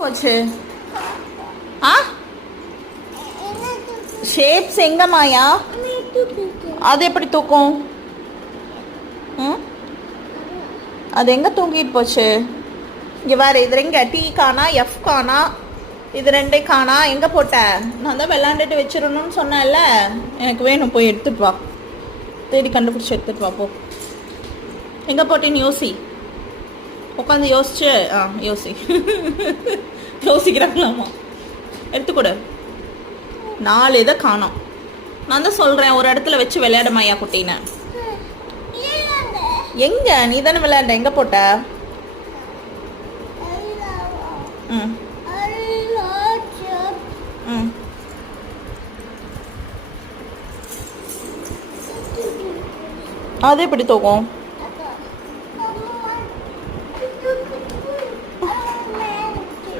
போச்சு. ஆ ஷேப்ஸ் எங்க மாயா? அது எப்படி தூக்கும்? ம் அது எங்கே தூங்கிட்டு போச்சு? இங்கே வேறு இது எங்க டி காணா, எஃப் காணா, இது ரெண்டே காணா. எங்கே போட்ட? நான் தான் விளாண்டுட்டு வச்சிடணும்னு சொன்னேன்ல. எனக்கு வேணும், போய் எடுத்துகிட்டு வா. தேடி கண்டுபிடிச்சி எடுத்துகிட்டு வா போ. எங்கே போட்டின்னு யோசி. உட்காந்து யோசிச்சு யோசி. யோசிக்கிறாங்களாமா. எடுத்துக்கூட 4 இதை காணோம். நான் தான் சொல்கிறேன், ஒரு இடத்துல வச்சு விளையாட மாயா குட்டின்னு. எங்க நீ தானே விளையாண்ட, எங்கே போட்ட? ம் ம் அது எப்படி தூக்கும்?